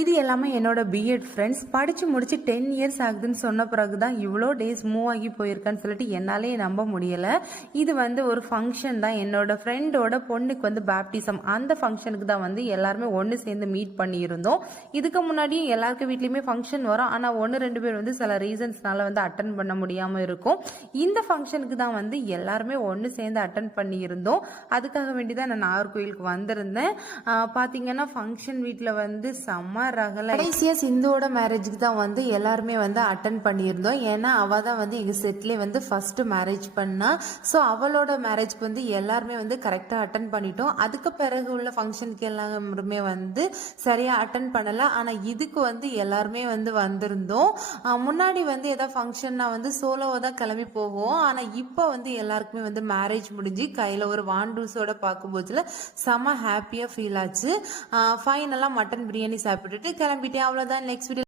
இது எல்லாமே என்னோட பிஎட் ஃப்ரெண்ட்ஸ் படித்து முடிச்சு 10 இயர்ஸ் ஆகுதுன்னு சொன்ன பிறகு தான் இவ்வளோ டேஸ் மூவ் ஆகி போயிருக்கான்னு சொல்லிட்டு என்னாலேயே நம்ப முடியலை. இது ஒரு ஃபங்க்ஷன் தான். என்னோட ஃப்ரெண்டோட பொண்ணுக்கு பேப்டிசம். அந்த ஃபங்க்ஷனுக்கு தான் எல்லாருமே ஒன்று சேர்ந்து மீட் பண்ணியிருந்தோம். இதுக்கு முன்னாடியும் எல்லாருக்கும் வீட்லேயுமே ஃபங்க்ஷன் வரும். ஆனால் 1-2 பேர் சில ரீசன்ஸ்னால அட்டன் பண்ண முடியாமல் இருக்கும். இந்த ஃபங்க்ஷனுக்கு தான் எல்லாருமே ஒன்று சேர்ந்து அட்டன் பண்ணியிருந்தோம். அதுக்காக வேண்டி தான் நான் நாகர்கோயிலுக்கு வந்திருந்தேன். பார்த்தீங்கன்னா ஃபங்க்ஷன் வீட்டில் செம்ம ரகல. கடைசியா சிந்துவோட மேரேஜுக்கு தான் எல்லாருமே அட்டன் பண்ணியிருந்தோம். ஏன்னா அவ தான் எங்க செட்லேயே ஃபர்ஸ்ட் மேரேஜ் பண்ணா. ஸோ அவளோட மேரேஜ்க்கு எல்லாருமே கரெக்டாக அட்டன் பண்ணிட்டோம். அதுக்கு பிறகு உள்ள ஃபங்க்ஷனுக்கு எல்லாருமே சரியா அட்டன் பண்ணல. ஆனால் இதுக்கு எல்லாருமே வந்திருந்தோம். முன்னாடி ஏதாவது ஃபங்க்ஷன்னா சோலோவை தான் கிளம்பி போவோம். ஆனால் இப்போ எல்லாருக்குமே மேரேஜ் முடிஞ்சு கையில் ஒரு வாண்டூஸோட பார்க்கும்போதுல செம ஹாப்பியாக ஃபீல் ஆச்சு. ஃபைனலாக மட்டன் பிரியாணி சாப்பிட்டுட்டு கிளம்பிட்டேன். அவ்வளோதான். Next video